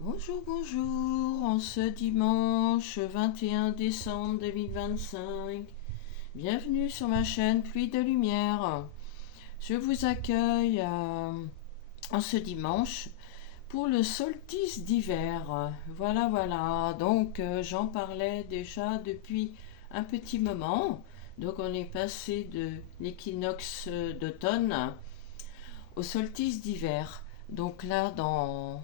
Bonjour, bonjour, en ce dimanche 21 décembre 2025. Bienvenue sur ma chaîne Pluie de Lumière. Je vous accueille en ce dimanche pour le solstice d'hiver. Voilà, voilà. Donc j'en parlais déjà depuis un petit moment. Donc on est passé de l'équinoxe d'automne au solstice d'hiver. Donc là, dans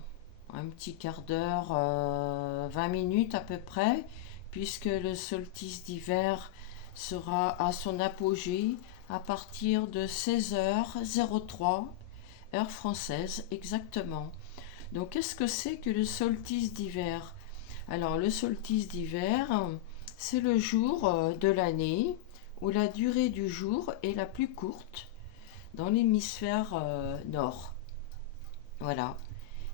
un petit quart d'heure, 20 minutes à peu près, puisque le solstice d'hiver sera à son apogée à partir de 16h03, heure française exactement. Donc qu'est-ce que c'est que le solstice d'hiver? Alors le solstice d'hiver, c'est le jour de l'année où la durée du jour est la plus courte dans l'hémisphère nord. Voilà.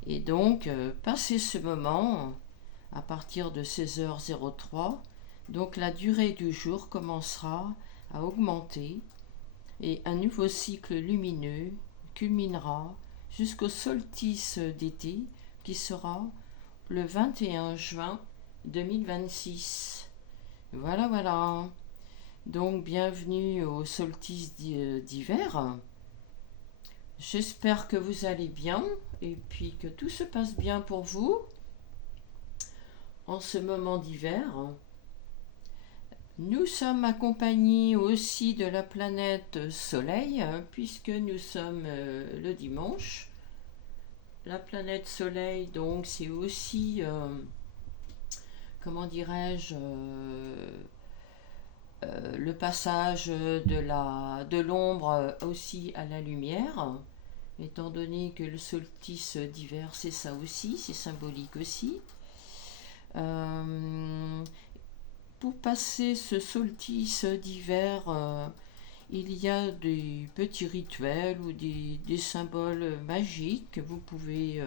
Et donc, passé ce moment, à partir de 16h03, donc la durée du jour commencera à augmenter et un nouveau cycle lumineux culminera jusqu'au solstice d'été qui sera le 21 juin 2026. Voilà, voilà. Donc, bienvenue au solstice d'hiver. J'espère que vous allez bien et puis que tout se passe bien pour vous en ce moment d'hiver. Nous sommes accompagnés aussi de la planète Soleil puisque nous sommes le dimanche. La planète Soleil, donc, c'est aussi, comment dirais-je, le passage de l'ombre aussi à la lumière. Étant donné que le solstice d'hiver, c'est ça aussi, c'est symbolique aussi. Euh, pour passer ce solstice d'hiver, il y a des petits rituels ou des symboles magiques que vous pouvez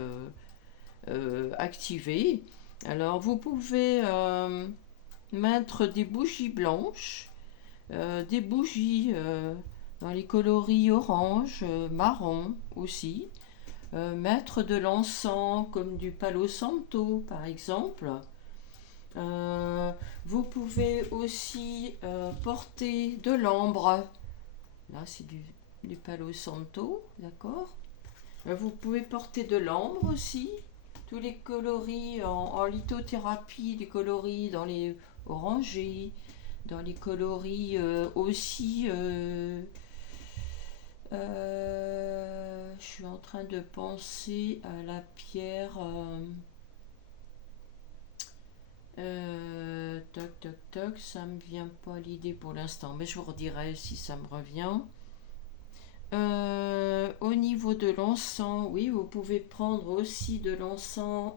activer. Alors, vous pouvez mettre des bougies blanches, des bougies dans les coloris orange, marron aussi. Mettre de l'encens comme du palo santo par exemple. Euh, Vous pouvez aussi porter de l'ambre. Là c'est du palo santo, d'accord. Vous pouvez porter de l'ambre aussi. Tous les coloris en lithothérapie, les coloris dans les orangés, dans les coloris aussi. Je suis en train de penser à la pierre. Toc toc toc, ça me vient pas l'idée pour l'instant, mais je vous redirai si ça me revient. Au niveau de l'encens, oui, vous pouvez prendre aussi de l'encens,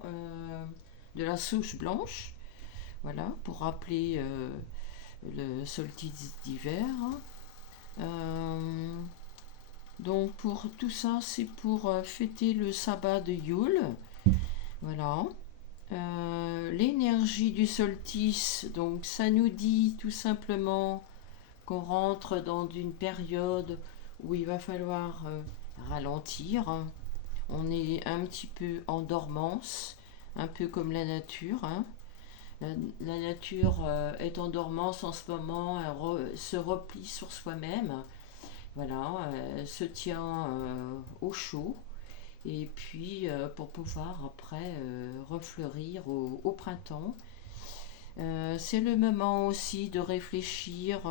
de la souche blanche, voilà, pour rappeler le solstice d'hiver. Euh, donc pour tout ça, c'est pour fêter le sabbat de Yule, voilà. L'énergie du solstice, donc ça nous dit tout simplement qu'on rentre dans une période où il va falloir ralentir. On est un petit peu en dormance, un peu comme la nature, hein. La nature est en dormance en ce moment, elle se replie sur soi-même, voilà, elle se tient au chaud et puis pour pouvoir après refleurir au printemps. C'est le moment aussi de réfléchir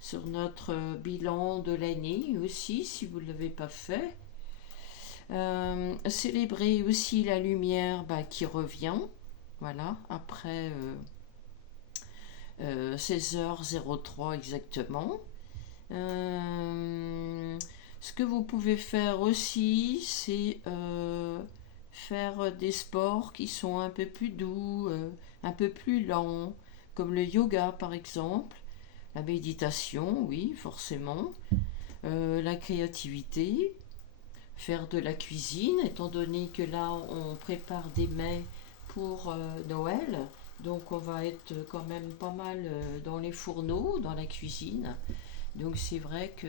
sur notre bilan de l'année aussi, si vous ne l'avez pas fait. Célébrer aussi la lumière qui revient, voilà, après 16h03 exactement. Ce que vous pouvez faire aussi, c'est faire des sports qui sont un peu plus doux, un peu plus lents, comme le yoga par exemple, la méditation, oui, forcément, la créativité, faire de la cuisine, étant donné que là on prépare des mets pour Noël, donc on va être quand même pas mal dans les fourneaux, dans la cuisine. Donc c'est vrai que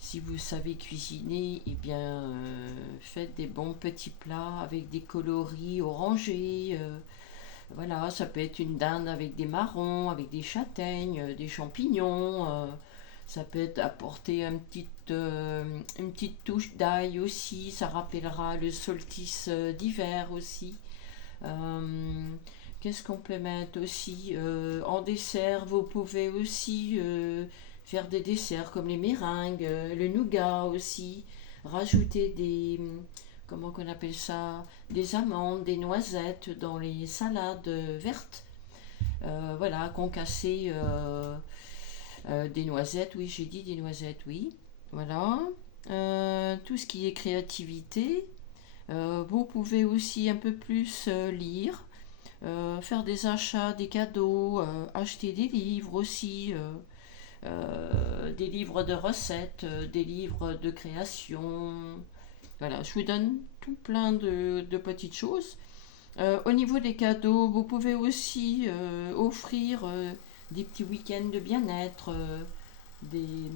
Si vous savez cuisiner, eh bien, faites des bons petits plats avec des coloris orangés. Voilà, ça peut être une dinde avec des marrons, avec des châtaignes, des champignons. Ça peut être apporter une petite touche d'ail aussi. Ça rappellera le solstice d'hiver aussi. Euh, Qu'est-ce qu'on peut mettre aussi en dessert? Vous pouvez aussi faire des desserts comme les meringues, le nougat aussi. Rajouter comment qu'on appelle ça? Des amandes, des noisettes dans les salades vertes. Voilà, concasser des noisettes. Oui, j'ai dit des noisettes, oui. Voilà. Tout ce qui est créativité. Vous pouvez aussi un peu plus lire, faire des achats, des cadeaux, acheter des livres aussi, des livres de recettes, des livres de création. Voilà, je vous donne tout plein de petites choses. Au niveau des cadeaux, vous pouvez aussi offrir des petits week-ends de bien-être, des,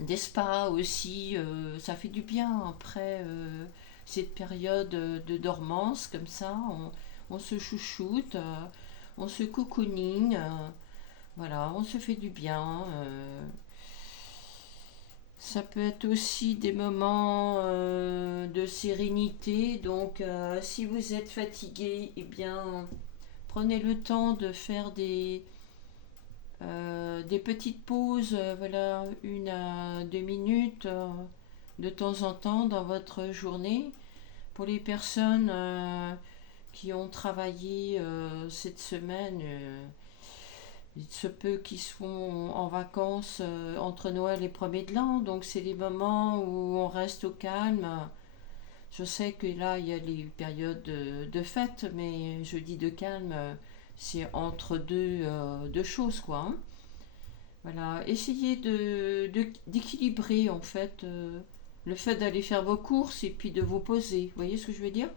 des spas aussi. Ça fait du bien après cette période de dormance, comme ça. On se chouchoute, on se cocooning. Voilà, on se fait du bien. Ça peut être aussi des moments de sérénité. Donc, si vous êtes fatigué, eh bien, prenez le temps de faire des petites pauses, voilà, 1 à 2 minutes de temps en temps dans votre journée. Pour les personnes qui ont travaillé cette semaine, il se peut qu'ils soient en vacances entre Noël et 1er de l'an, donc c'est des moments où on reste au calme. Je sais que là, il y a les périodes de fête, mais je dis de calme, c'est entre deux choses, quoi. Hein. Voilà, essayez d'équilibrer en fait le fait d'aller faire vos courses et puis de vous poser. Vous voyez ce que je veux dire?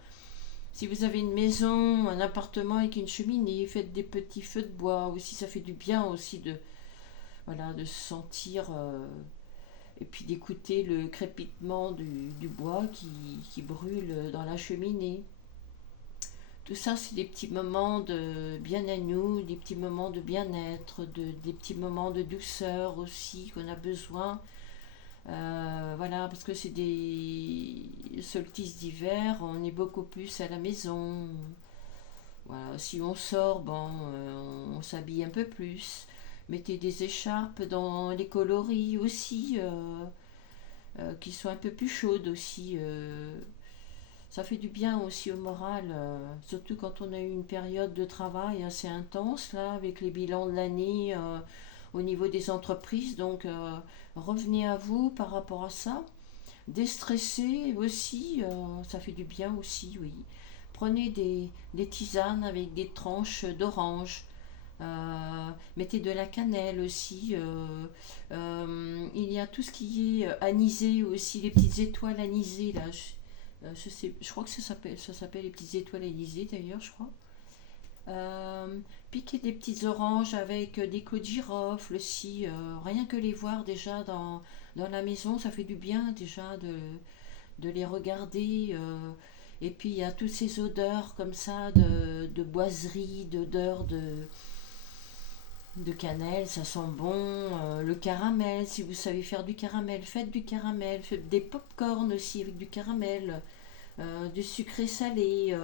Si vous avez une maison, un appartement avec une cheminée, faites des petits feux de bois aussi, ça fait du bien aussi voilà, de se sentir et puis d'écouter le crépitement du bois qui brûle dans la cheminée. Tout ça, c'est des petits moments de bien à nous, des petits moments de bien-être, des petits moments de douceur aussi qu'on a besoin. Voilà, parce que c'est des solstices d'hiver, on est beaucoup plus à la maison. Voilà, si on sort, bon, on s'habille un peu plus. Mettez des écharpes dans les coloris aussi, qui sont un peu plus chaudes aussi. Ça fait du bien aussi au moral, surtout quand on a eu une période de travail assez intense, là, avec les bilans de l'année au niveau des entreprises. Donc, revenez à vous par rapport à ça. Déstresser aussi, ça fait du bien aussi, oui. Prenez des tisanes avec des tranches d'orange. Mettez de la cannelle aussi. Il y a tout ce qui est anisé aussi, les petites étoiles anisées là. Je crois que ça s'appelle les petites étoiles anisées d'ailleurs, je crois. Piquer des petites oranges avec des clous de girofle aussi. Rien que les voir déjà dans la maison, ça fait du bien déjà de les regarder. Et puis il y a toutes ces odeurs comme ça de boiserie, d'odeurs de cannelle, ça sent bon. Le caramel, si vous savez faire du caramel, faites du caramel. Faites des pop-corn aussi avec du caramel. Du sucré salé.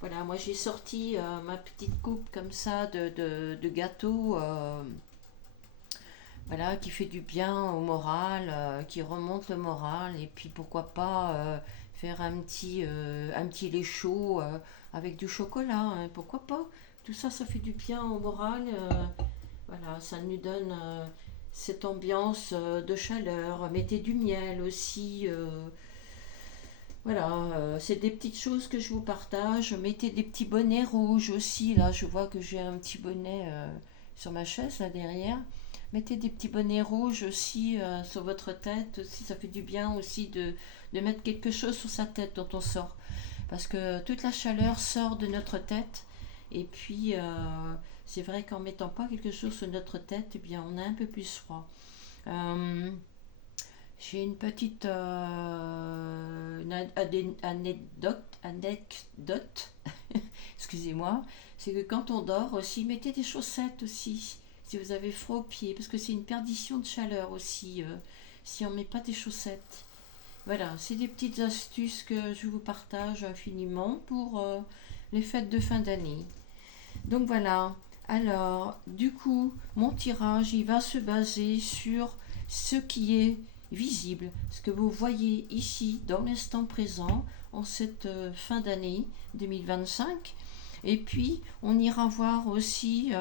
Voilà, moi j'ai sorti ma petite coupe comme ça de gâteau. Voilà, qui fait du bien au moral, qui remonte le moral. Et puis pourquoi pas faire un petit lait chaud avec du chocolat. Hein, pourquoi pas? Tout ça, ça fait du bien au moral. Voilà, ça nous donne cette ambiance de chaleur. Mettez du miel aussi. Voilà, c'est des petites choses que je vous partage. Mettez des petits bonnets rouges aussi. Là, je vois que j'ai un petit bonnet sur ma chaise, là derrière. Mettez des petits bonnets rouges aussi sur votre tête. Aussi, ça fait du bien aussi de mettre quelque chose sur sa tête quand on sort. Parce que toute la chaleur sort de notre tête. Et puis, c'est vrai qu'en mettant pas quelque chose sur notre tête, eh bien, on a un peu plus froid. Euh, J'ai une petite anecdote, excusez-moi, c'est que quand on dort aussi, mettez des chaussettes aussi, si vous avez froid aux pieds, parce que c'est une perdition de chaleur aussi, si on ne met pas des chaussettes. Voilà, c'est des petites astuces que je vous partage infiniment pour les fêtes de fin d'année. Donc voilà, alors du coup, mon tirage, il va se baser sur ce qui est visible, ce que vous voyez ici dans l'instant présent, en cette fin d'année 2025. Et puis, on ira voir aussi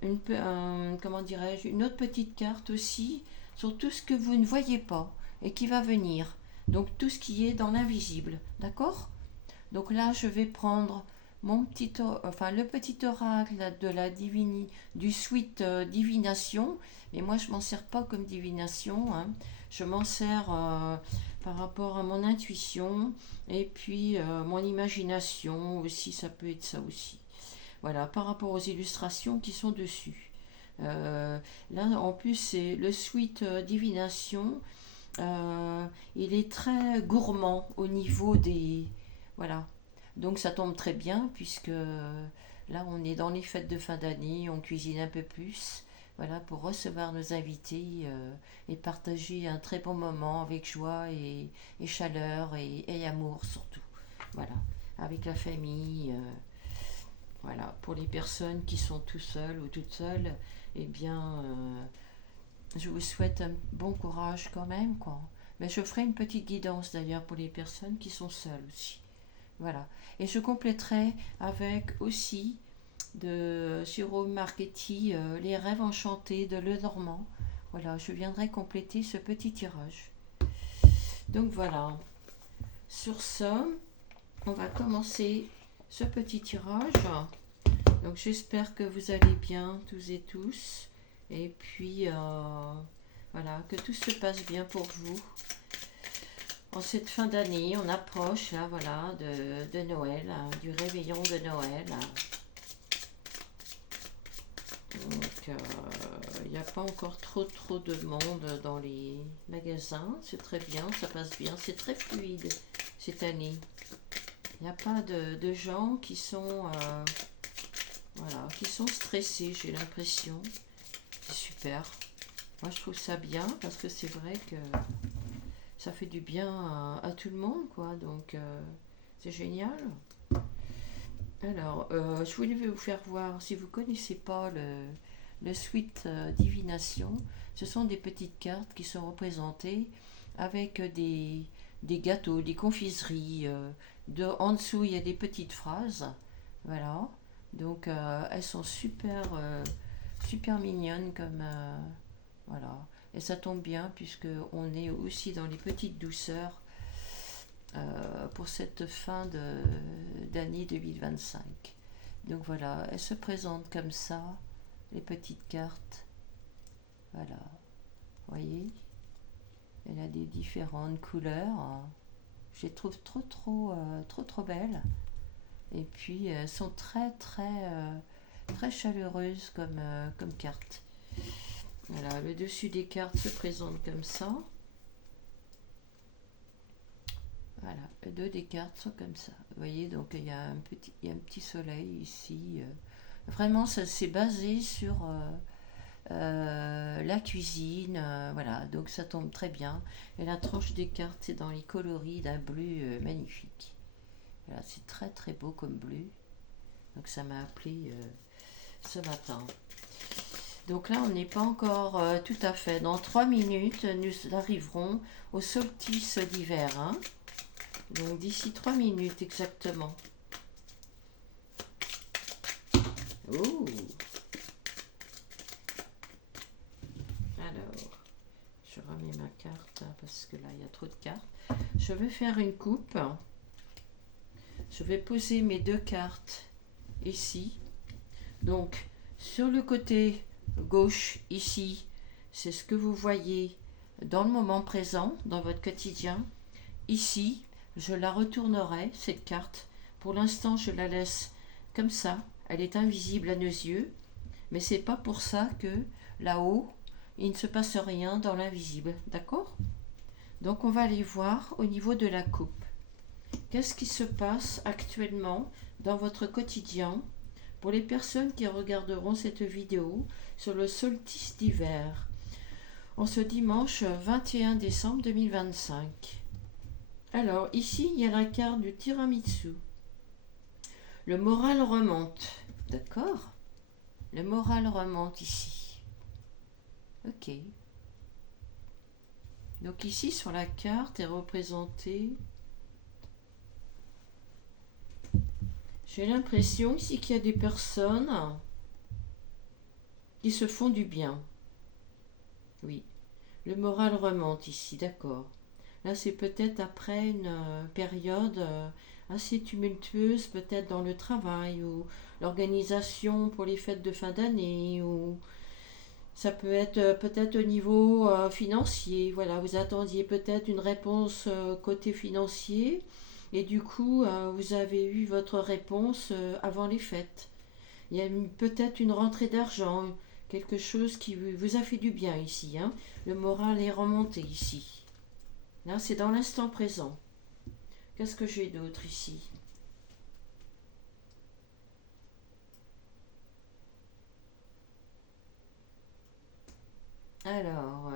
comment dirais-je, une autre petite carte aussi sur tout ce que vous ne voyez pas et qui va venir. Donc tout ce qui est dans l'invisible, d'accord? Donc là, je vais prendre le petit oracle de la du suite divination. Mais moi, je m'en sers pas comme divination, hein. Je m'en sers par rapport à mon intuition et puis mon imagination aussi, ça peut être ça aussi. Voilà, par rapport aux illustrations qui sont dessus. Là, en plus, c'est le suite divination. Il est très gourmand au niveau des... Voilà. Donc ça tombe très bien puisque là, on est dans les fêtes de fin d'année, on cuisine un peu plus. Voilà, pour recevoir nos invités et partager un très bon moment avec joie et chaleur et amour surtout. Voilà, avec la famille. Voilà, pour les personnes qui sont tout seuls ou toutes seules, eh bien, je vous souhaite un bon courage quand même, quoi. Mais je ferai une petite guidance d'ailleurs pour les personnes qui sont seules aussi. Voilà. Et je compléterai avec aussi de sur Home Marketing les rêves enchantés de Lenormand. Voilà, je viendrai compléter ce petit tirage. Donc voilà. Sur ce, on va commencer ce petit tirage. Donc j'espère que vous allez bien tous et tous. Et puis voilà, que tout se passe bien pour vous. En cette fin d'année, on approche là, voilà, de Noël, hein, du réveillon de Noël. Donc il n'y a pas encore trop de monde dans les magasins. C'est très bien, ça passe bien. C'est très fluide cette année. Il n'y a pas de gens qui sont voilà, qui sont stressés, j'ai l'impression. C'est super. Moi, je trouve ça bien parce que c'est vrai que ça fait du bien à tout le monde, quoi. Donc, c'est génial. Alors, je voulais vous faire voir, si vous ne connaissez pas le suite divination, ce sont des petites cartes qui sont représentées avec des gâteaux, des confiseries. En dessous, il y a des petites phrases. Voilà. Donc, elles sont super mignonnes comme... voilà. Et ça tombe bien puisque on est aussi dans les petites douceurs pour cette fin d'année 2025. Donc voilà, elles se présentent comme ça, les petites cartes. Voilà, vous voyez, elle a des différentes couleurs. Je les trouve trop belles. Et puis elles sont très chaleureuses comme cartes. Voilà, le dessus des cartes se présente comme ça. Voilà, les deux des cartes sont comme ça. Vous voyez, donc il y a un petit soleil ici. Vraiment, ça s'est basé sur la cuisine. Voilà, donc ça tombe très bien. Et la tranche des cartes, c'est dans les coloris d'un bleu magnifique. Voilà, c'est très beau comme bleu. Donc ça m'a appelé ce matin. Donc là, on n'est pas encore tout à fait. Dans 3 minutes, nous arriverons au solstice d'hiver. Hein. Donc d'ici 3 minutes exactement. Oh. Alors, je remets ma carte parce que là, il y a trop de cartes. Je vais faire une coupe. Je vais poser mes deux cartes ici. Donc, sur le côté gauche, ici, c'est ce que vous voyez dans le moment présent, dans votre quotidien. Ici, je la retournerai, cette carte. Pour l'instant, je la laisse comme ça. Elle est invisible à nos yeux. Mais c'est pas pour ça que là-haut, il ne se passe rien dans l'invisible. D'accord ? Donc on va aller voir au niveau de la coupe. Qu'est-ce qui se passe actuellement dans votre quotidien pour les personnes qui regarderont cette vidéo sur le solstice d'hiver en ce dimanche 21 décembre 2025. Alors ici il y a la carte du tiramisu. Le moral remonte, d'accord? Le moral remonte ici. Ok. Donc ici sur la carte est représenté. J'ai l'impression ici qu'il y a des personnes qui se font du bien. Oui. Le moral remonte ici, d'accord. Là c'est peut-être après une période assez tumultueuse, peut-être dans le travail ou l'organisation pour les fêtes de fin d'année, ou ça peut être peut-être au niveau financier. Voilà, vous attendiez peut-être une réponse côté financier et du coup vous avez eu votre réponse avant les fêtes. Il y a peut-être une rentrée d'argent, quelque chose qui vous a fait du bien ici, hein. Le moral est remonté ici. Là c'est dans l'instant présent. Qu'est-ce que j'ai d'autre ici? Alors,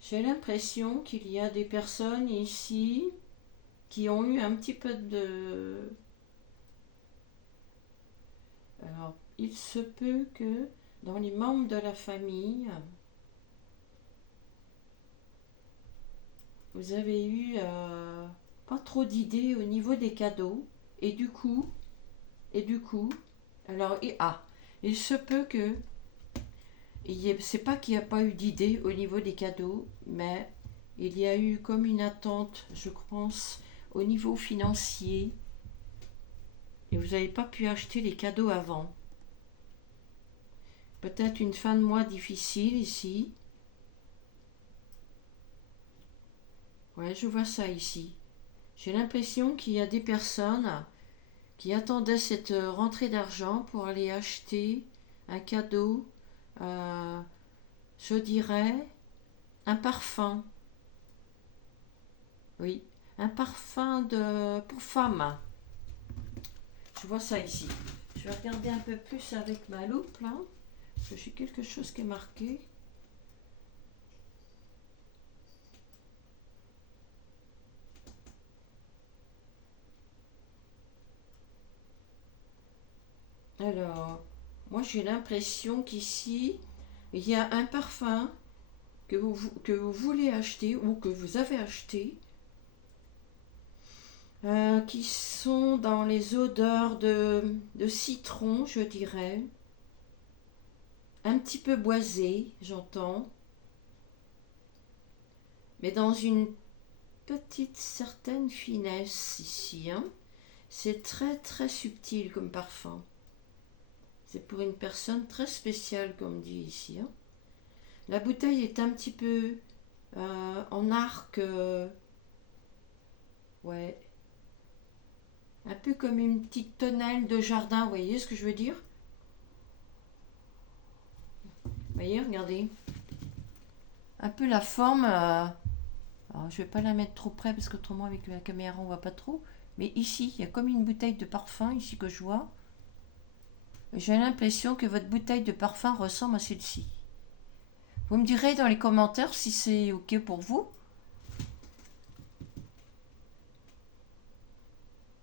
j'ai l'impression qu'il y a des personnes ici qui ont eu un petit peu de... Alors, il se peut que dans les membres de la famille, vous avez eu pas trop d'idées au niveau des cadeaux. Et du coup, alors, il se peut que c'est pas qu'il n'y a pas eu d'idée au niveau des cadeaux, mais il y a eu comme une attente, je pense, au niveau financier, et vous n'avez pas pu acheter les cadeaux avant. Peut-être une fin de mois difficile ici. Ouais, je vois ça ici. J'ai l'impression qu'il y a des personnes qui attendaient cette rentrée d'argent pour aller acheter un cadeau, euh, je dirais un parfum. Oui, un parfum pour femme. Je vois ça ici. Je vais regarder un peu plus avec ma loupe là, parce que j'ai quelque chose qui est marqué. Alors, moi j'ai l'impression qu'ici, il y a un parfum que vous voulez acheter ou que vous avez acheté, qui sont dans les odeurs de citron, je dirais. Un petit peu boisé, j'entends, mais dans une petite certaine finesse ici, hein. C'est très très subtil comme parfum. C'est pour une personne très spéciale, comme dit ici, hein. La bouteille est un petit peu en arc, ouais, un peu comme une petite tonnelle de jardin, vous voyez ce que je veux dire? Vous voyez, regardez. Un peu la forme, alors je vais pas la mettre trop près parce qu'autrement avec la caméra on voit pas trop. Mais ici, il y a comme une bouteille de parfum ici que je vois. J'ai l'impression que votre bouteille de parfum ressemble à celle-ci. Vous me direz dans les commentaires si c'est ok pour vous.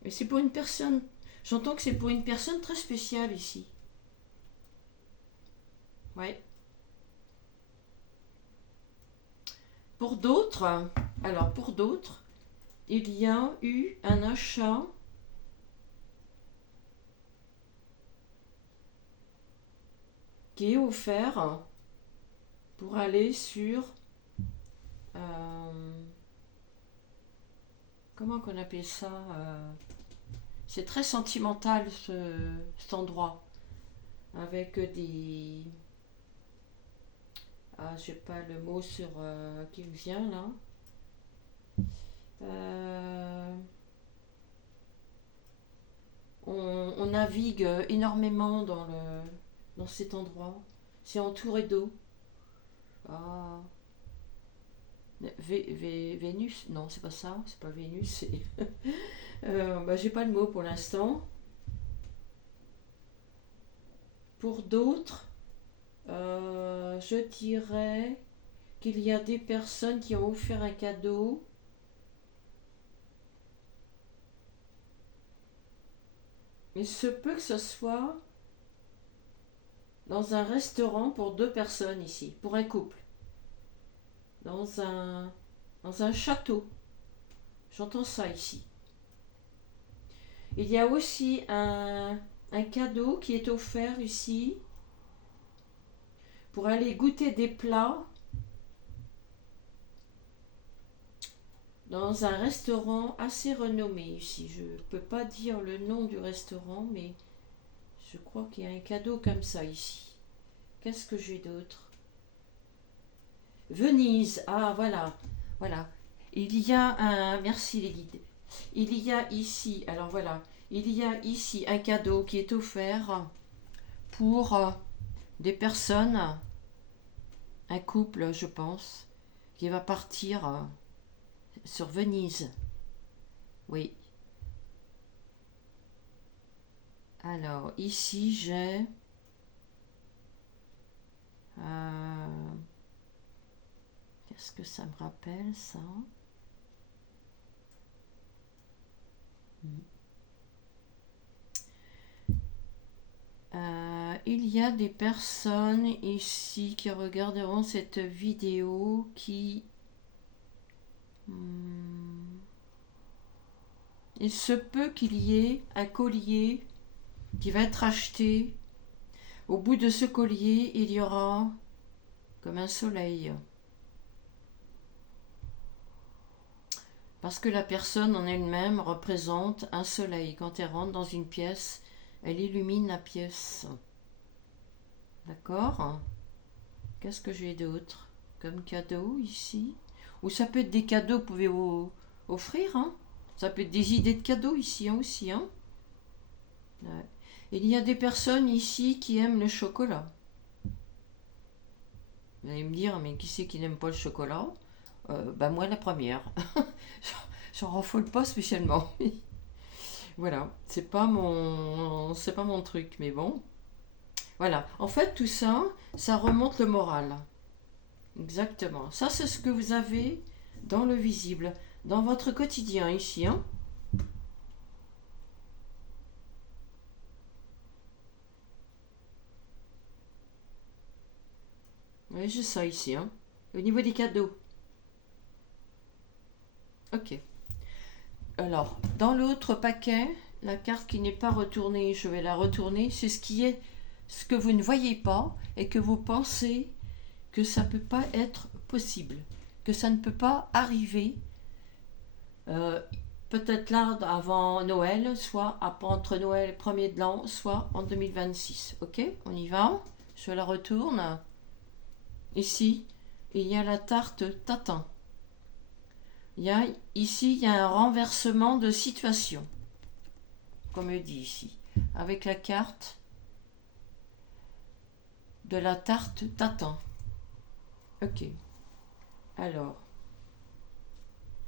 Mais c'est pour une personne. J'entends que c'est pour une personne très spéciale ici. Ouais. Pour d'autres, pour d'autres, il y a eu un achat qui est offert pour aller sur comment qu'on appelle ça, c'est très sentimental cet endroit avec des j'ai pas le mot sur qui me vient là. Euh, on navigue énormément dans cet endroit. C'est entouré d'eau. Ah, Vénus? Non, c'est pas ça, c'est pas Vénus, c'est. Bah, j'ai pas le mot pour l'instant. Pour d'autres, je dirais qu'il y a des personnes qui ont offert un cadeau. Il se peut que ce soit dans un restaurant pour deux personnes ici, pour un couple, dans un, dans un château. J'entends ça ici. Il y a aussi un cadeau qui est offert ici pour aller goûter des plats dans un restaurant assez renommé ici. Je ne peux pas dire le nom du restaurant, mais je crois qu'il y a un cadeau comme ça ici. Qu'est-ce que j'ai d'autre? Venise. Ah, voilà. Voilà. Il y a un... Merci les guides. Il y a ici... Alors voilà. Il y a ici un cadeau qui est offert pour des personnes, un couple, je pense, qui va partir sur Venise. Oui. Alors, ici, j'ai... qu'est-ce que ça me rappelle, ça? Il y a des personnes ici qui regarderont cette vidéo qui... il se peut qu'il y ait un collier qui va être acheté. Au bout de ce collier, il y aura comme un soleil. Parce que la personne en elle-même représente un soleil. Quand elle rentre dans une pièce, elle illumine la pièce. D'accord? Qu'est-ce que j'ai d'autre comme cadeau ici? Ou ça peut être des cadeaux que vous pouvez offrir. Hein? Ça peut être des idées de cadeaux ici hein, aussi. Hein? Ouais. Il y a des personnes ici qui aiment le chocolat. Vous allez me dire, mais qui c'est qui n'aime pas le chocolat? Bah moi la première. J'en raffole pas spécialement. Voilà, c'est pas mon truc, mais bon. Voilà, en fait tout ça, ça remonte le moral. Exactement. Ça c'est ce que vous avez dans le visible, dans votre quotidien ici, hein. Oui, j'ai ça ici, hein. Au niveau des cadeaux. Ok. Alors, dans l'autre paquet, la carte qui n'est pas retournée, je vais la retourner. C'est ce que vous ne voyez pas et que vous pensez que ça ne peut pas être possible, que ça ne peut pas arriver. Euh, Peut-être là avant Noël, soit entre Noël et 1er de l'an, soit en 2026. Ok, on y va. Je la retourne. Ici, il y a la tarte tatin. Ici, il y a un renversement de situation, comme je dis ici, avec la carte de la tarte tatin. Ok. Alors,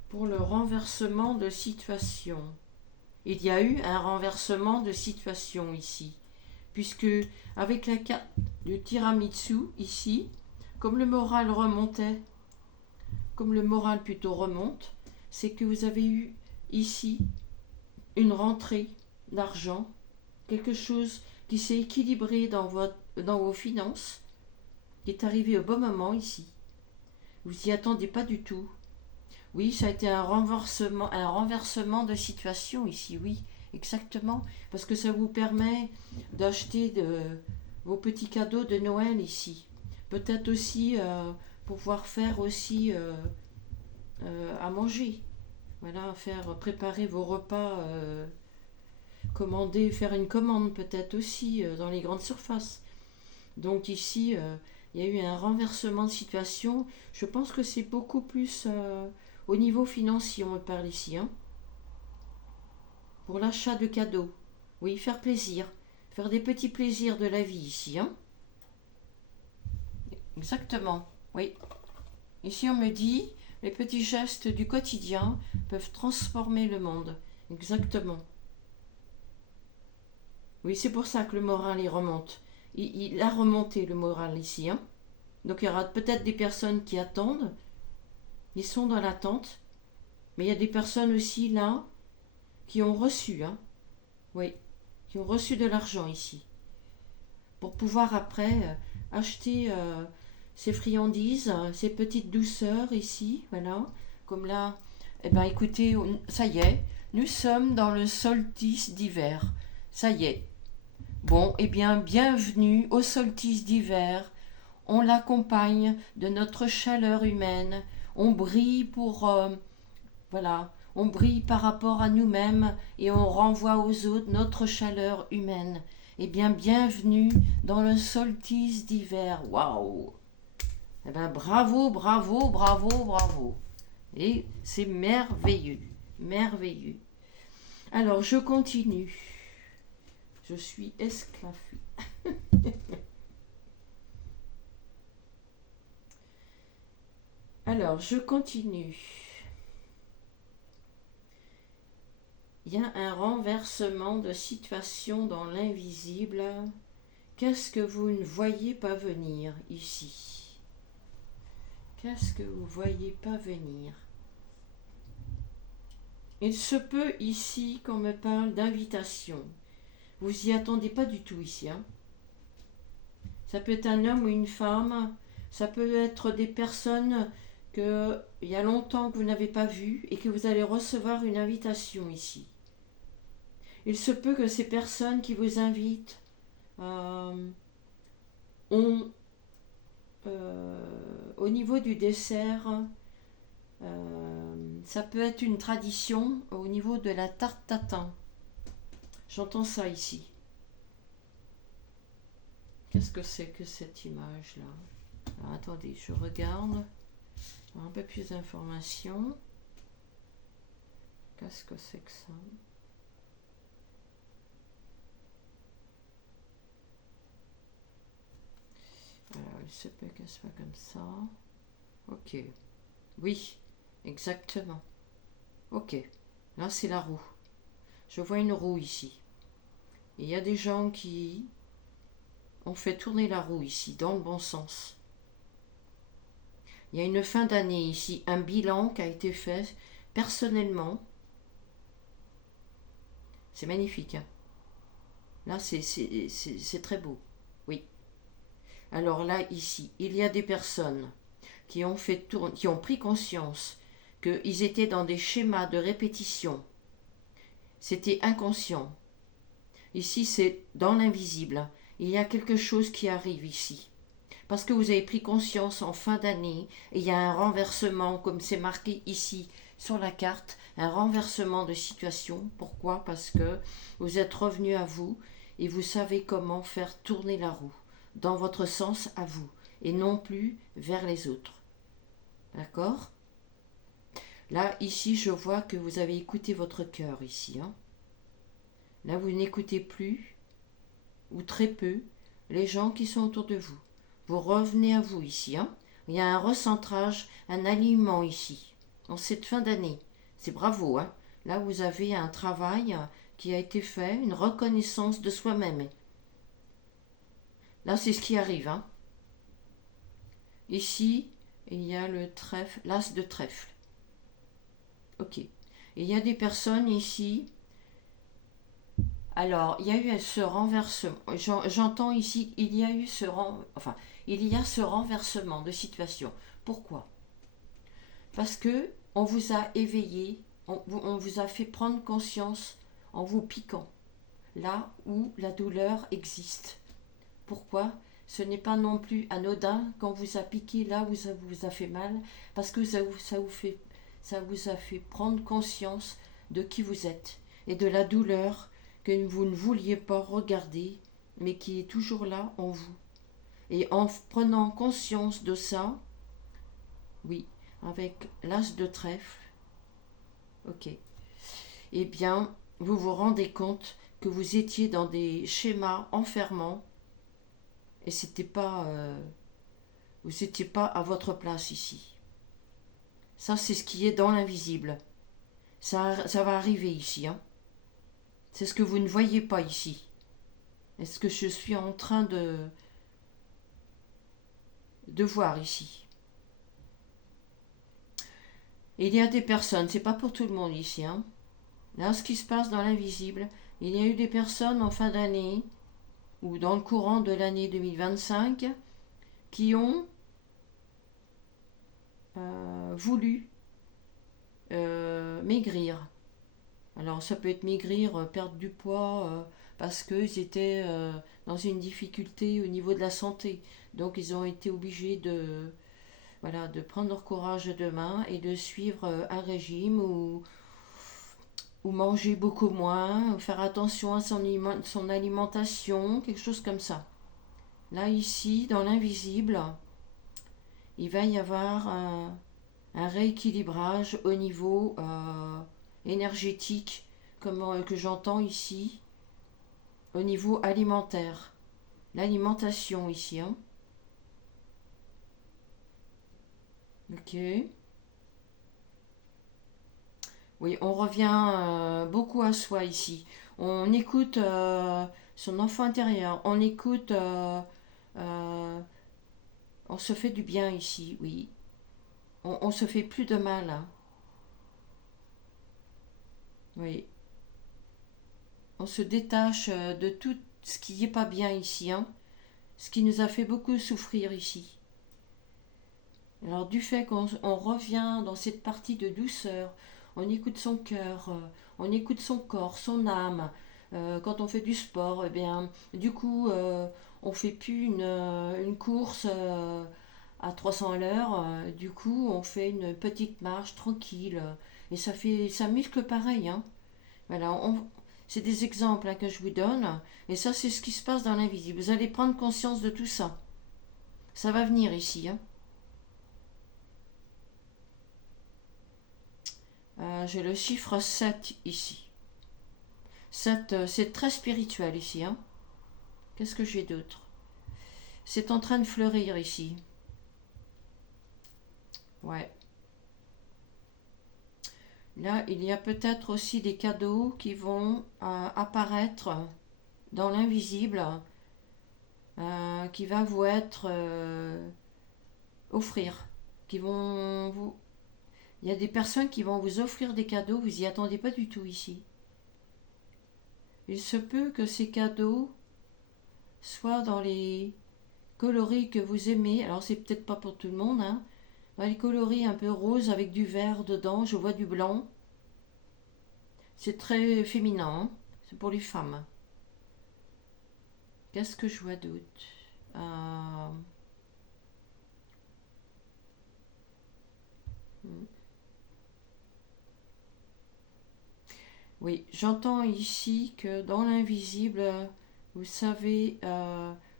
pour le renversement de situation, il y a eu un renversement de situation ici, puisque avec la carte du tiramisu ici, comme le moral remontait, comme le moral plutôt remonte, c'est que vous avez eu ici une rentrée d'argent, quelque chose qui s'est équilibré dans vos finances, qui est arrivé au bon moment ici. Vous n'y attendez pas du tout. Oui, ça a été un renversement de situation ici, oui, exactement, parce que ça vous permet d'acheter vos petits cadeaux de Noël ici. Peut-être aussi pouvoir faire aussi à manger. Voilà, préparer vos repas, faire une commande peut-être aussi dans les grandes surfaces. Donc ici, il y a eu un renversement de situation. Je pense que c'est beaucoup plus au niveau financier, on me parle ici. Hein, pour l'achat de cadeaux. Oui, faire plaisir. Faire des petits plaisirs de la vie ici. Hein. Exactement. Oui. Ici, on me dit, les petits gestes du quotidien peuvent transformer le monde. Exactement. Oui, c'est pour ça que le moral, il remonte. Il a remonté le moral ici. Hein. Donc, il y aura peut-être des personnes qui attendent. Ils sont dans l'attente. Mais il y a des personnes aussi, là, qui ont reçu. Hein. Oui, qui ont reçu de l'argent ici. Pour pouvoir après acheter ces friandises, ces petites douceurs ici, voilà. Comme là, eh ben écoutez, ça y est, nous sommes dans le solstice d'hiver. Ça y est. Bon, eh bien, bienvenue au solstice d'hiver. On l'accompagne de notre chaleur humaine. On brille pour, voilà, on brille par rapport à nous-mêmes et on renvoie aux autres notre chaleur humaine. Eh bien, bienvenue dans le solstice d'hiver. Waouh! Eh bien, bravo, bravo, bravo, bravo. Et c'est merveilleux, merveilleux. Alors, je continue. Je suis esclaffée. Alors, je continue. Il y a un renversement de situation dans l'invisible. Qu'est-ce que vous ne voyez pas venir ici? Qu'est-ce que vous ne voyez pas venir? Il se peut ici qu'on me parle d'invitation. Vous y attendez pas du tout ici. Hein. Ça peut être un homme ou une femme. Ça peut être des personnes que il y a longtemps que vous n'avez pas vues et que vous allez recevoir une invitation ici. Il se peut que ces personnes qui vous invitent ont, au niveau du dessert, ça peut être une tradition au niveau de la tarte tatin. J'entends ça ici. Qu'est-ce que c'est que cette image-là? Alors, attendez, je regarde. Un peu plus d'informations. Qu'est-ce que c'est que ça? Alors, il se peut qu'elle soit comme ça. Ok. Oui, exactement. Ok. Là, c'est la roue. Je vois une roue ici. Il y a des gens qui ont fait tourner la roue ici, dans le bon sens. Il y a une fin d'année ici, un bilan qui a été fait personnellement. C'est magnifique. Hein. Là, c'est très beau. Oui. Alors là, ici, il y a des personnes qui ont qui ont pris conscience qu'ils étaient dans des schémas de répétition. C'était inconscient. Ici, c'est dans l'invisible. Il y a quelque chose qui arrive ici. Parce que vous avez pris conscience en fin d'année, et il y a un renversement, comme c'est marqué ici sur la carte, un renversement de situation. Pourquoi? Parce que vous êtes revenu à vous et vous savez comment faire tourner la roue, dans votre sens à vous, et non plus vers les autres. D'accord? Là, ici, je vois que vous avez écouté votre cœur ici. Hein. Là, vous n'écoutez plus, ou très peu, les gens qui sont autour de vous. Vous revenez à vous ici. Hein. Il y a un recentrage, un alignement ici, en cette fin d'année. C'est bravo. Hein. Là, vous avez un travail qui a été fait, une reconnaissance de soi-même. Là, c'est ce qui arrive. Hein. Ici, il y a le trèfle, l'as de trèfle. Ok. Et il y a des personnes ici. Alors, il y a eu ce renversement. J'entends ici, il y a eu il y a ce renversement de situation. Pourquoi? Parce que on vous a éveillé, on vous a fait prendre conscience en vous piquant, là où la douleur existe. Pourquoi? Ce n'est pas non plus anodin quand vous a piqué là où ça vous a fait mal, parce que ça vous a fait prendre conscience de qui vous êtes et de la douleur que vous ne vouliez pas regarder, mais qui est toujours là en vous. Et en prenant conscience de ça, oui, avec l'as de trèfle, ok, eh bien, vous vous rendez compte que vous étiez dans des schémas enfermants et c'était pas. Vous n'étiez pas à votre place ici. Ça, c'est ce qui est dans l'invisible. Ça va arriver ici. Hein. C'est ce que vous ne voyez pas ici. Est-ce que je suis en train de voir ici? Il y a des personnes, c'est pas pour tout le monde ici. Hein. Là, ce qui se passe dans l'invisible, il y a eu des personnes en fin d'année ou dans le courant de l'année 2025 qui ont voulu maigrir. Alors ça peut être maigrir, perdre du poids, parce qu'ils étaient dans une difficulté au niveau de la santé. Donc ils ont été obligés de prendre leur courage à deux mains et de suivre un régime ou manger beaucoup moins, ou faire attention à son alimentation, quelque chose comme ça. Là ici, dans l'invisible, il va y avoir un rééquilibrage au niveau énergétique, que j'entends ici, au niveau alimentaire. L'alimentation ici. Hein. Ok. Oui, on revient beaucoup à soi ici. On écoute son enfant intérieur. On écoute. Euh, on se fait du bien ici, oui. On se fait plus de mal. Hein. Oui. On se détache de tout ce qui n'est pas bien ici. Hein. Ce qui nous a fait beaucoup souffrir ici. Alors du fait qu'on revient dans cette partie de douceur, on écoute son cœur, on écoute son corps, son âme. Quand on fait du sport, eh bien, du coup, on fait plus une course à 300 à l'heure. Du coup, on fait une petite marche tranquille. Et ça muscle pareil. Hein. Voilà, c'est des exemples hein, que je vous donne. Et ça, c'est ce qui se passe dans l'invisible. Vous allez prendre conscience de tout ça. Ça va venir ici. Hein. J'ai le chiffre 7 ici. 7, c'est très spirituel ici. Hein. Qu'est-ce que j'ai d'autre? C'est en train de fleurir ici. Ouais. Là, il y a peut-être aussi des cadeaux qui vont apparaître dans l'invisible, qui va vous être offrir, qui vont vous. Il y a des personnes qui vont vous offrir des cadeaux, vous y attendez pas du tout ici. Il se peut que ces cadeaux soient dans les coloris que vous aimez. Alors c'est peut-être pas pour tout le monde, hein. Dans les coloris un peu roses avec du vert dedans, je vois du blanc. C'est très féminin, hein. C'est pour les femmes. Qu'est-ce que je vois d'autre? Oui, j'entends ici que dans l'invisible, vous savez,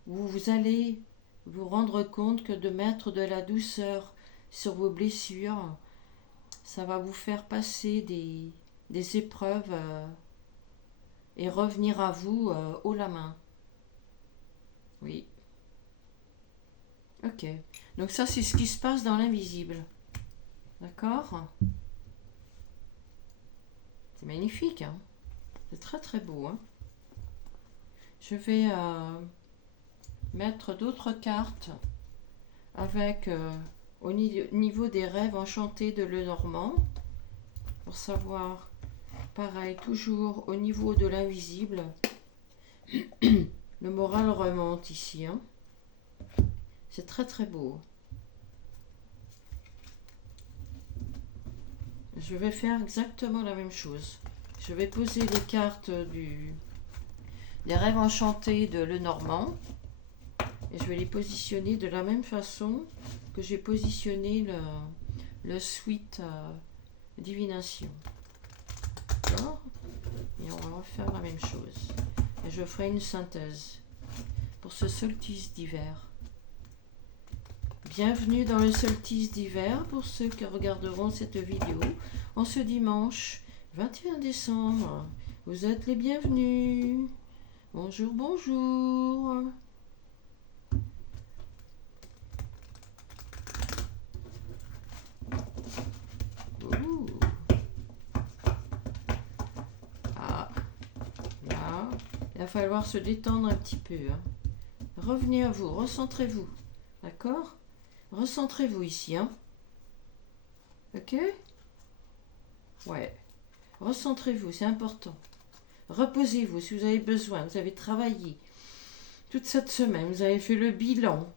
vous allez vous rendre compte que de mettre de la douceur sur vos blessures, ça va vous faire passer des épreuves et revenir à vous haut la main. Oui. Ok. Donc ça, c'est ce qui se passe dans l'invisible. D'accord? C'est magnifique, hein? C'est très très beau, hein? Je vais mettre d'autres cartes avec au niveau des rêves enchantés de Lenormand pour savoir, pareil, toujours au niveau de l'invisible, le moral remonte ici, hein? C'est très très beau. Je vais faire exactement la même chose. Je vais poser les cartes des rêves enchantés de Lenormand et je vais les positionner de la même façon que j'ai positionné le suite divination. D'accord? Et on va refaire la même chose. Et je ferai une synthèse pour ce solstice d'hiver. Bienvenue dans le solstice d'hiver pour ceux qui regarderont cette vidéo en ce dimanche 21 décembre. Vous êtes les bienvenus. Bonjour, bonjour. Il va falloir se détendre un petit peu. Hein. Revenez à vous, recentrez-vous. D'accord? Recentrez-vous ici. Hein. Ok? Ouais. Recentrez-vous, c'est important. Reposez-vous si vous avez besoin. Vous avez travaillé toute cette semaine. Vous avez fait le bilan.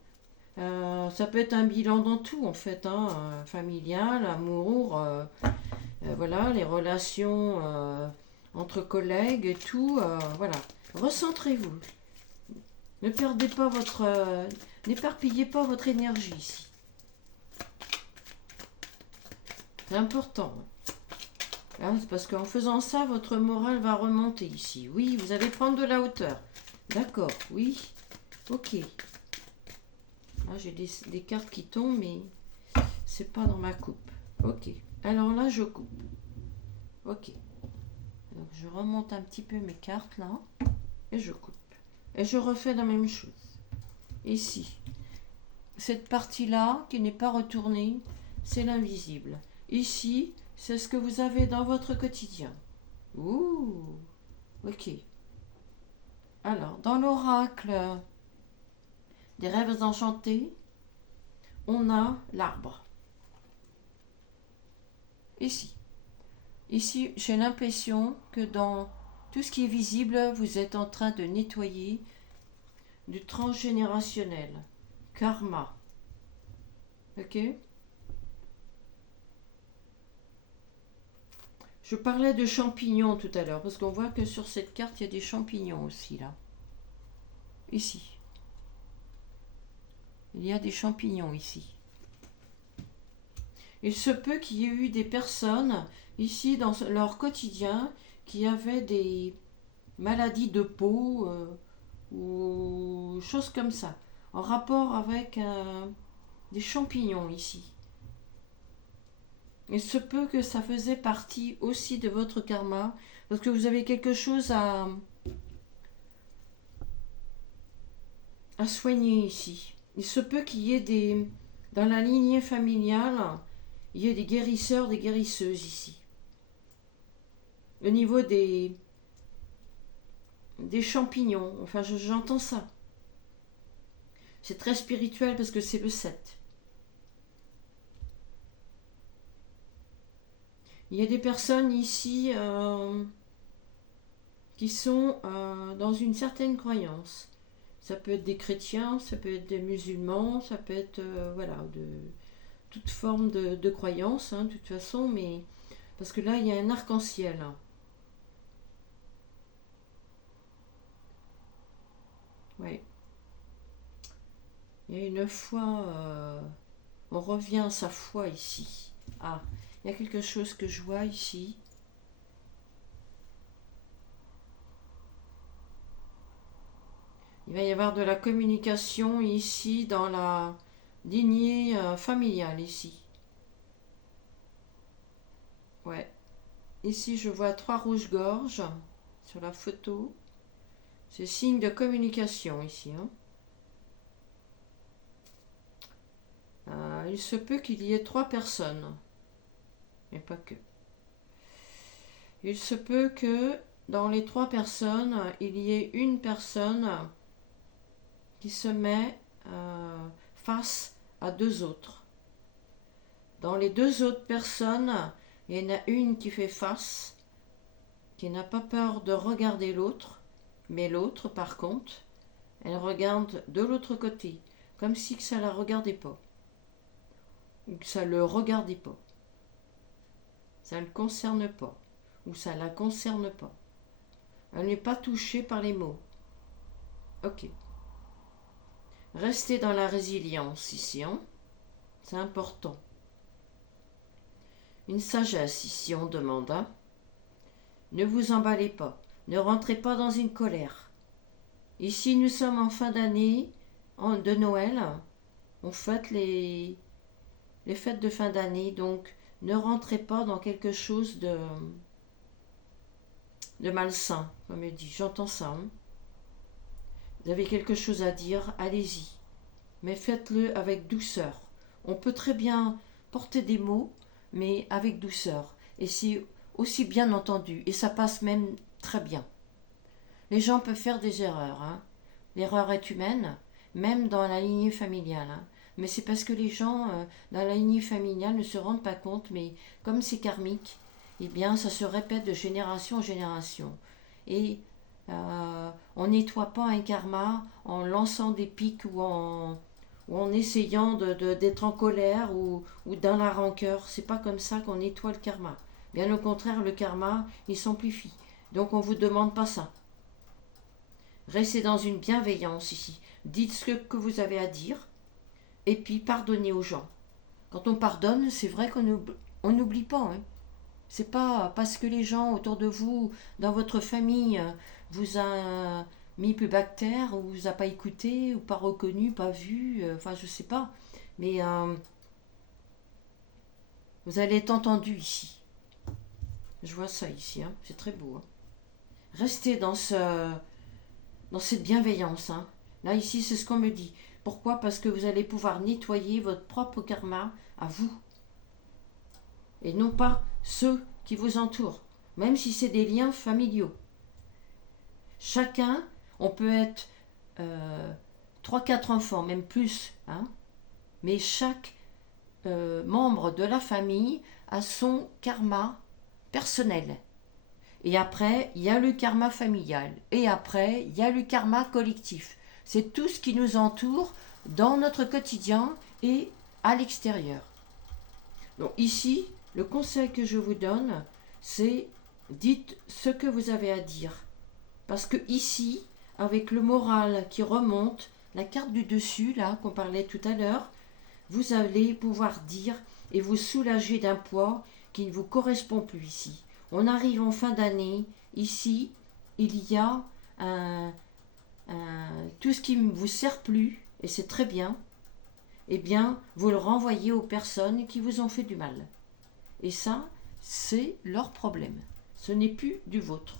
Ça peut être un bilan dans tout en fait. Hein, familial, amour, voilà, les relations entre collègues et tout. Voilà. Recentrez-vous. Ne perdez pas votre... n'éparpillez pas votre énergie ici. C'est important. Hein, c'est parce qu'en faisant ça, votre morale va remonter ici. Oui, vous allez prendre de la hauteur. D'accord, oui. Ok. Ah, j'ai des cartes qui tombent, mais c'est pas dans ma coupe. Ok. Alors là, je coupe. Ok. Donc je remonte un petit peu mes cartes là. Et je coupe. Et je refais la même chose. Ici. Cette partie-là, qui n'est pas retournée, c'est l'invisible. Ici, c'est ce que vous avez dans votre quotidien. Ouh. Ok. Alors, dans l'oracle des rêves enchantés, on a l'arbre. Ici. Ici, j'ai l'impression que dans tout ce qui est visible, vous êtes en train de nettoyer du transgénérationnel. Karma. Ok? Je parlais de champignons tout à l'heure, parce qu'on voit que sur cette carte, il y a des champignons aussi, là. Ici. Il y a des champignons ici. Il se peut qu'il y ait eu des personnes ici dans leur quotidien qui avaient des maladies de peau ou choses comme ça, en rapport avec des champignons ici. Il se peut que ça faisait partie aussi de votre karma, parce que vous avez quelque chose à soigner ici. Il se peut qu'il y ait dans la lignée familiale, il y ait des guérisseurs, des guérisseuses ici. Au niveau des champignons, enfin j'entends ça. C'est très spirituel parce que c'est le 7. Il y a des personnes ici qui sont dans une certaine croyance. Ça peut être des chrétiens, ça peut être des musulmans, ça peut être voilà, de toute forme de croyance, hein, de toute façon, mais parce que là il y a un arc-en-ciel. Ouais. Il y a une foi, on revient à sa foi ici. Ah, il y a quelque chose que je vois ici. Il va y avoir de la communication ici dans la lignée familiale ici. Ouais. Ici, je vois 3 rouges-gorges sur la photo. C'est signe de communication ici. Hein. Il se peut qu'il y ait 3 personnes. Mais pas que. Il se peut que dans les 3 personnes, il y ait une personne qui se met face à 2 autres. Dans les 2 autres personnes, il y en a une qui fait face, qui n'a pas peur de regarder l'autre, mais l'autre, par contre, elle regarde de l'autre côté, comme si ça ne la regardait pas, ou que ça ne le regardait pas. Ça ne le concerne pas, ou ça ne la concerne pas. Elle n'est pas touchée par les mots. Ok. Restez dans la résilience ici, hein. C'est important. Une sagesse ici, on demande. Hein. Ne vous emballez pas. Ne rentrez pas dans une colère. Ici, nous sommes en fin d'année de Noël. On fête les fêtes de fin d'année. Donc, ne rentrez pas dans quelque chose de malsain, comme elle dit. J'entends ça. Hein. Vous avez quelque chose à dire, allez-y. Mais faites-le avec douceur. On peut très bien porter des mots, mais avec douceur. Et c'est aussi bien entendu. Et ça passe même très bien. Les gens peuvent faire des erreurs, hein. L'erreur est humaine, même dans la lignée familiale, hein. Mais c'est parce que les gens dans la lignée familiale ne se rendent pas compte, mais comme c'est karmique, eh bien ça se répète de génération en génération. Et on nettoie pas un karma en lançant des pics ou en essayant d'être en colère ou dans la rancœur. C'est pas comme ça qu'on nettoie le karma. Bien au contraire, le karma, il s'amplifie. Donc on ne vous demande pas ça. Restez dans une bienveillance ici. Dites ce que vous avez à dire et puis pardonnez aux gens. Quand on pardonne, c'est vrai qu'on n'oublie pas, hein. C'est pas parce que les gens autour de vous, dans votre famille, vous a mis plus bactère ou vous a pas écouté ou pas reconnu, pas vu, enfin je sais pas. Mais vous allez être entendu ici. Je vois ça ici, hein. C'est très beau, hein. Restez dans cette bienveillance, hein. Là, ici, c'est ce qu'on me dit. Pourquoi? Parce que vous allez pouvoir nettoyer votre propre karma à vous. Et non pas ceux qui vous entourent. Même si c'est des liens familiaux. Chacun, on peut être 3-4 enfants, même plus, hein. Mais chaque membre de la famille a son karma personnel. Et après, il y a le karma familial. Et après, il y a le karma collectif. C'est tout ce qui nous entoure dans notre quotidien et à l'extérieur. Donc ici, le conseil que je vous donne, c'est dites ce que vous avez à dire. Parce que ici, avec le moral qui remonte, la carte du dessus, là, qu'on parlait tout à l'heure, vous allez pouvoir dire et vous soulager d'un poids qui ne vous correspond plus ici. On arrive en fin d'année. Ici, il y a tout ce qui ne vous sert plus, et c'est très bien, eh bien, vous le renvoyez aux personnes qui vous ont fait du mal. Et ça, c'est leur problème. Ce n'est plus du vôtre.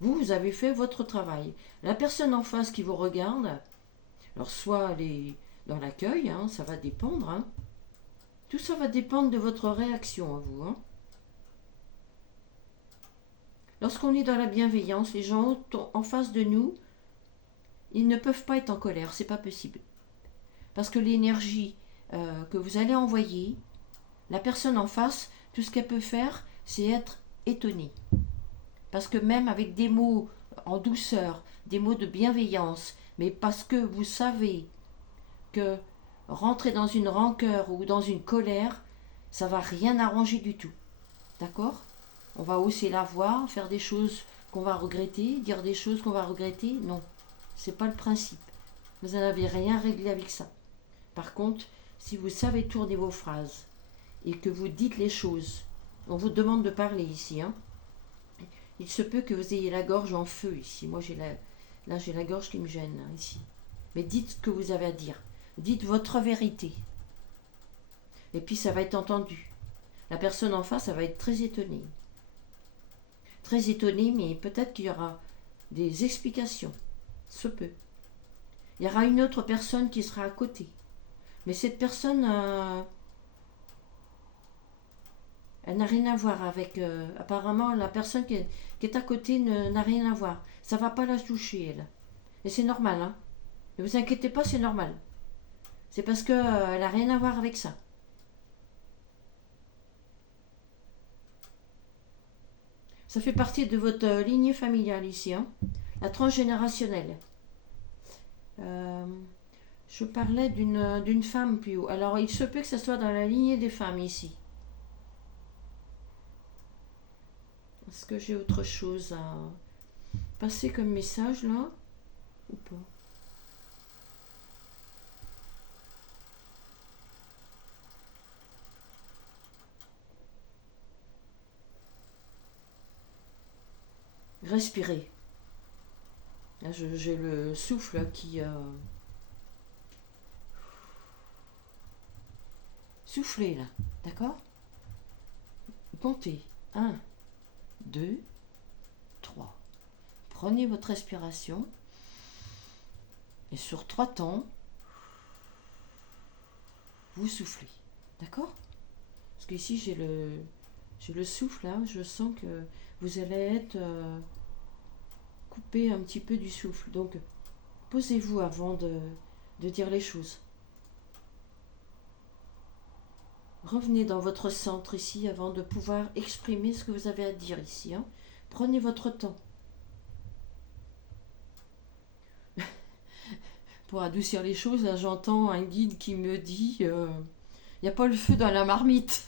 Vous avez fait votre travail. La personne en face qui vous regarde, alors soit elle est dans l'accueil, hein, ça va dépendre, hein. Tout ça va dépendre de votre réaction à vous, hein. Lorsqu'on est dans la bienveillance, les gens en face de nous, ils ne peuvent pas être en colère, c'est pas possible. Parce que l'énergie que vous allez envoyer, la personne en face, tout ce qu'elle peut faire, c'est être étonnée. Parce que même avec des mots en douceur, des mots de bienveillance, mais parce que vous savez que rentrer dans une rancœur ou dans une colère, ça va rien arranger du tout. D'accord? On va hausser la voix, faire des choses qu'on va regretter, dire des choses qu'on va regretter. Non, c'est pas le principe. Vous n'avez rien réglé avec ça. Par contre, si vous savez tourner vos phrases et que vous dites les choses, on vous demande de parler ici, hein. Il se peut que vous ayez la gorge en feu ici. Moi, j'ai la gorge qui me gêne, hein, ici. Mais dites ce que vous avez à dire. Dites votre vérité. Et puis, ça va être entendu. La personne en face, ça va être très étonnée. Très étonnée, mais peut-être qu'il y aura des explications. Se peut. Il y aura une autre personne qui sera à côté. Mais cette personne, elle n'a rien à voir avec... apparemment, la personne qui est à côté n'a rien à voir. Ça ne va pas la toucher, elle. Et c'est normal, hein. Ne vous inquiétez pas, c'est normal. C'est parce qu'elle n'a rien à voir avec ça. Ça fait partie de votre lignée familiale ici, hein. La transgénérationnelle. Je parlais d'une femme plus haut. Alors, il se peut que ce soit dans la lignée des femmes ici. Est-ce que j'ai autre chose à passer comme message là ou pas? Respirez. Là, j'ai le souffle qui... Soufflez là, d'accord? Comptez. 1, 2, 3. Prenez votre respiration. Et sur 3 temps, vous soufflez. D'accord? Parce qu'ici, j'ai le souffle là. Je sens que vous allez être couper un petit peu du souffle. Donc, posez-vous avant de dire les choses. Revenez dans votre centre ici avant de pouvoir exprimer ce que vous avez à dire ici. Hein. Prenez votre temps. Pour adoucir les choses, là j'entends un guide qui me dit il n'y a pas le feu dans la marmite.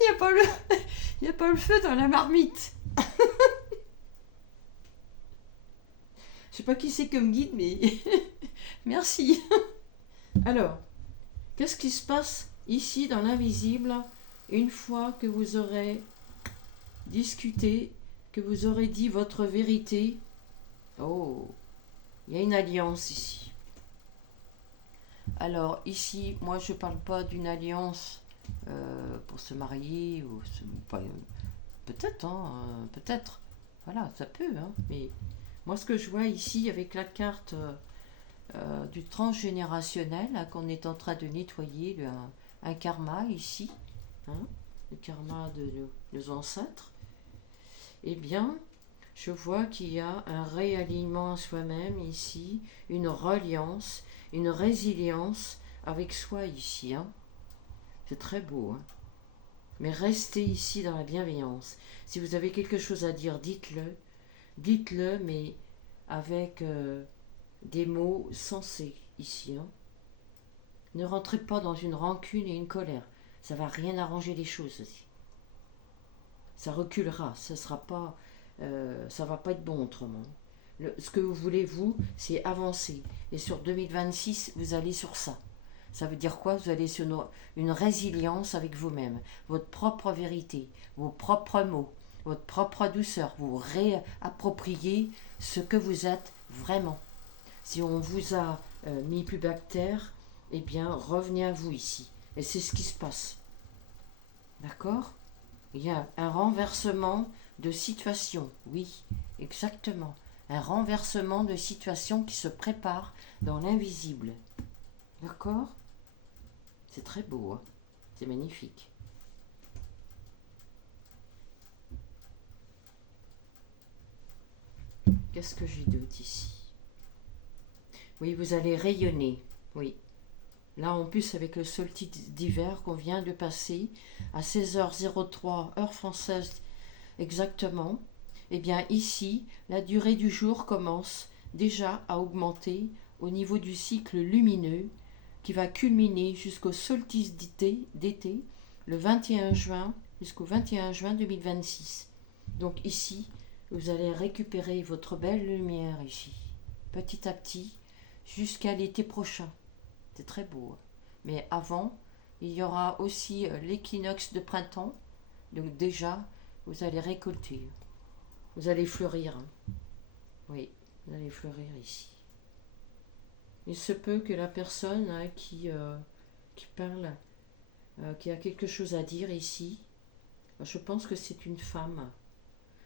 Il n'y a, y a pas le feu dans la marmite. Je sais pas qui c'est comme guide, mais merci. Alors, qu'est-ce qui se passe ici dans l'invisible une fois que vous aurez discuté, que vous aurez dit votre vérité? Oh, il y a une alliance ici. Alors ici, moi je parle pas d'une alliance pour se marier ou peut-être, hein, peut-être. Voilà, ça peut, hein, mais moi ce que je vois ici avec la carte du transgénérationnel hein, qu'on est en train de nettoyer, un karma ici, hein, le karma de nos ancêtres, eh bien, je vois qu'il y a un réalignement à soi-même ici, une reliance, une résilience avec soi ici. Hein. C'est très beau. Hein. Mais restez ici dans la bienveillance. Si vous avez quelque chose à dire, dites-le. Dites-le, mais avec des mots sensés ici. Hein. Ne rentrez pas dans une rancune et une colère. Ça ne va rien arranger les choses aussi. Ça reculera, ça sera pas, ça va pas être bon autrement. Ce que vous voulez, vous, c'est avancer. Et sur 2026, vous allez sur ça. Ça veut dire quoi? Vous allez sur une résilience avec vous-même, votre propre vérité, vos propres mots, votre propre douceur. Vous réappropriez ce que vous êtes vraiment. Si on vous a mis plus bas que terre, eh bien, revenez à vous ici. Et c'est ce qui se passe. D'accord? Il y a un renversement de situation. Oui, exactement. Un renversement de situation qui se prépare dans l'invisible. D'accord? C'est très beau, hein? C'est magnifique. Qu'est-ce que j'ai d'autre ici? Oui, vous allez rayonner. Oui. Là, en plus, avec le solstice d'hiver qu'on vient de passer, à 16h03, heure française exactement, eh bien ici, la durée du jour commence déjà à augmenter au niveau du cycle lumineux qui va culminer jusqu'au solstice d'été, le 21 juin, jusqu'au 21 juin 2026. Donc ici, vous allez récupérer votre belle lumière ici, petit à petit, jusqu'à l'été prochain. C'est très beau. Mais avant, il y aura aussi l'équinoxe de printemps. Donc déjà, vous allez récolter. Vous allez fleurir. Oui, vous allez fleurir ici. Il se peut que la personne hein, qui parle, qui a quelque chose à dire ici, je pense que c'est une femme.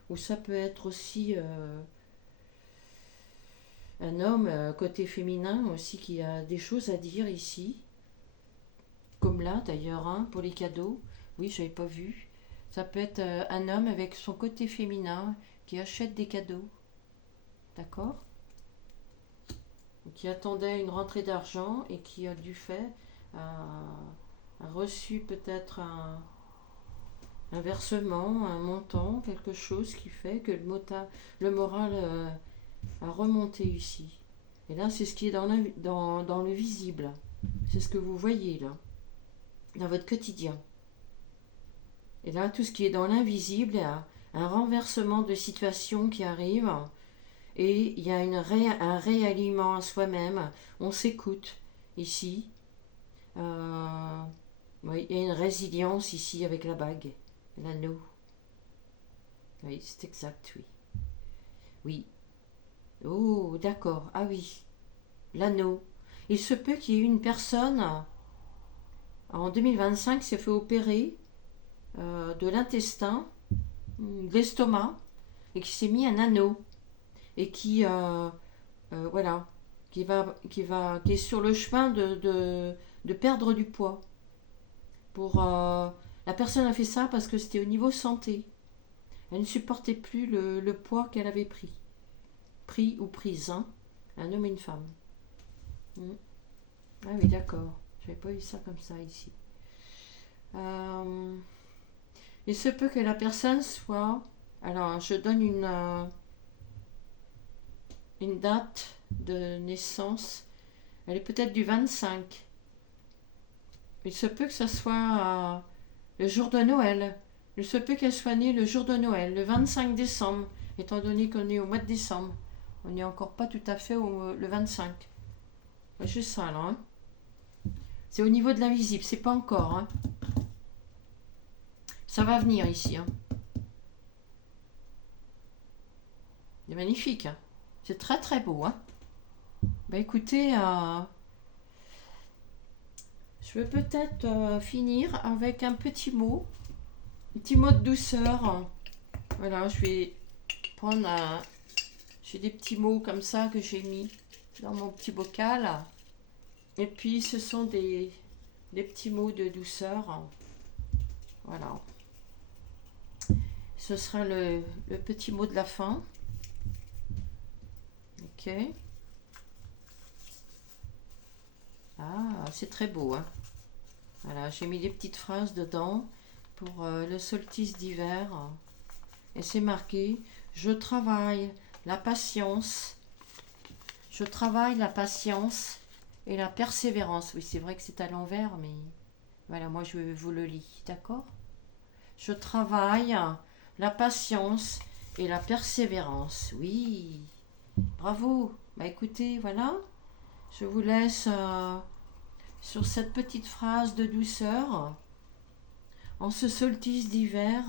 Ou ça peut être aussi un homme, côté féminin aussi, qui a des choses à dire ici. Comme là d'ailleurs, hein, pour les cadeaux. Oui, je n'avais pas vu. Ça peut être un homme avec son côté féminin qui achète des cadeaux. D'accord? Qui attendait une rentrée d'argent et qui a du fait a reçu peut-être un versement, un montant, quelque chose qui fait que le moral a remonté ici. Et là, c'est ce qui est dans le visible. C'est ce que vous voyez là, dans votre quotidien. Et là, tout ce qui est dans l'invisible, il y a un renversement de situation qui arrive et il y a un réalignement à soi-même. On s'écoute ici. Oui, il y a une résilience ici avec la bague, l'anneau. Oui, c'est exact, oui. Oui. Oh, d'accord. Ah oui, l'anneau. Il se peut qu'il y ait une personne en 2025 qui s'est fait opérer de l'intestin, de l'estomac, et qui s'est mis un anneau et qui voilà, qui est sur le chemin de perdre du poids. La personne a fait ça parce que c'était au niveau santé. Elle ne supportait plus le poids qu'elle avait pris. Pris ou prise, hein. Un homme et une femme. Ah oui, d'accord. J'avais pas vu ça comme ça ici. Il se peut que la personne soit... Alors, je donne une date de naissance. Elle est peut-être du 25. Il se peut que ce soit le jour de Noël. Il se peut qu'elle soit née le jour de Noël, le 25 décembre, étant donné qu'on est au mois de décembre. On n'est encore pas tout à fait le 25. C'est juste ça, là. Hein. C'est au niveau de l'invisible, c'est pas encore. Hein. Ça va venir ici. Hein. C'est magnifique. Hein. C'est très très beau. Hein. Bah écoutez, je vais peut-être finir avec un petit mot de douceur. Voilà, je vais prendre j'ai des petits mots comme ça que j'ai mis dans mon petit bocal. Et puis ce sont des petits mots de douceur. Voilà. Ce sera le petit mot de la fin. Ok. Ah, c'est très beau. Hein. Voilà, j'ai mis des petites phrases dedans pour le solstice d'hiver. Et c'est marqué « Je travaille la patience. Je travaille la patience et la persévérance. » Oui, c'est vrai que c'est à l'envers, mais voilà, moi je vous le lis, d'accord? Je travaille la patience et la persévérance. Oui, bravo. Bah écoutez, voilà, je vous laisse sur cette petite phrase de douceur. En ce solstice d'hiver,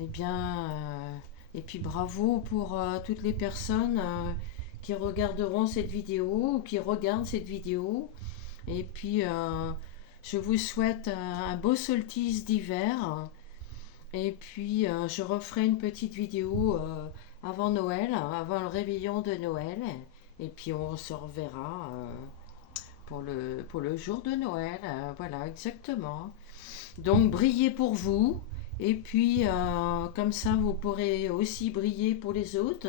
eh bien, et puis bravo pour toutes les personnes qui regarderont cette vidéo ou qui regardent cette vidéo. Et puis, je vous souhaite un beau solstice d'hiver. Et puis, je referai une petite vidéo avant Noël, avant le réveillon de Noël. Et puis, on se reverra pour le jour de Noël. Voilà, exactement. Donc, brillez pour vous. Et puis, comme ça, vous pourrez aussi briller pour les autres.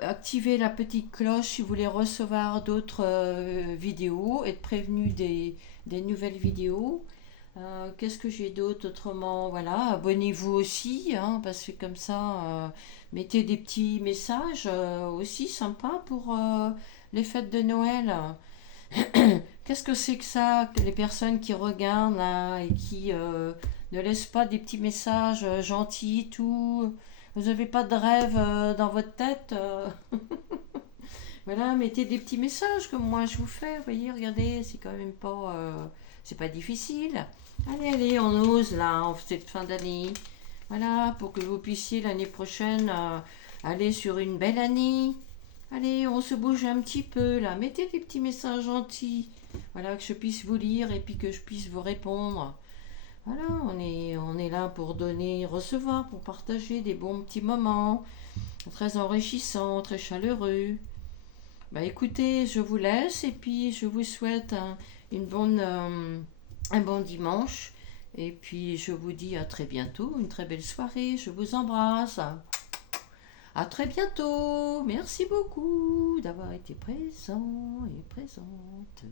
Activez la petite cloche si vous voulez recevoir d'autres vidéos, être prévenu des nouvelles vidéos. Qu'est-ce que j'ai d'autre autrement? Voilà, abonnez-vous aussi, hein, parce que comme ça, mettez des petits messages aussi sympas pour les fêtes de Noël. Qu'est-ce que c'est que ça, que les personnes qui regardent là, et qui ne laissent pas des petits messages gentils, tout. Vous n'avez pas de rêve dans votre tête Voilà, mettez des petits messages comme moi je vous fais. Vous voyez, regardez, c'est quand même pas, c'est pas difficile. Allez, allez, on ose là, en cette fin d'année. Voilà, pour que vous puissiez l'année prochaine aller sur une belle année. Allez, on se bouge un petit peu là. Mettez des petits messages gentils. Voilà, que je puisse vous lire et puis que je puisse vous répondre. Voilà, on est là pour donner, recevoir, pour partager des bons petits moments. Très enrichissants, très chaleureux. Bah écoutez, je vous laisse et puis je vous souhaite un bon dimanche. Et puis je vous dis à très bientôt, une très belle soirée. Je vous embrasse. À très bientôt. Merci beaucoup d'avoir été présent et présente.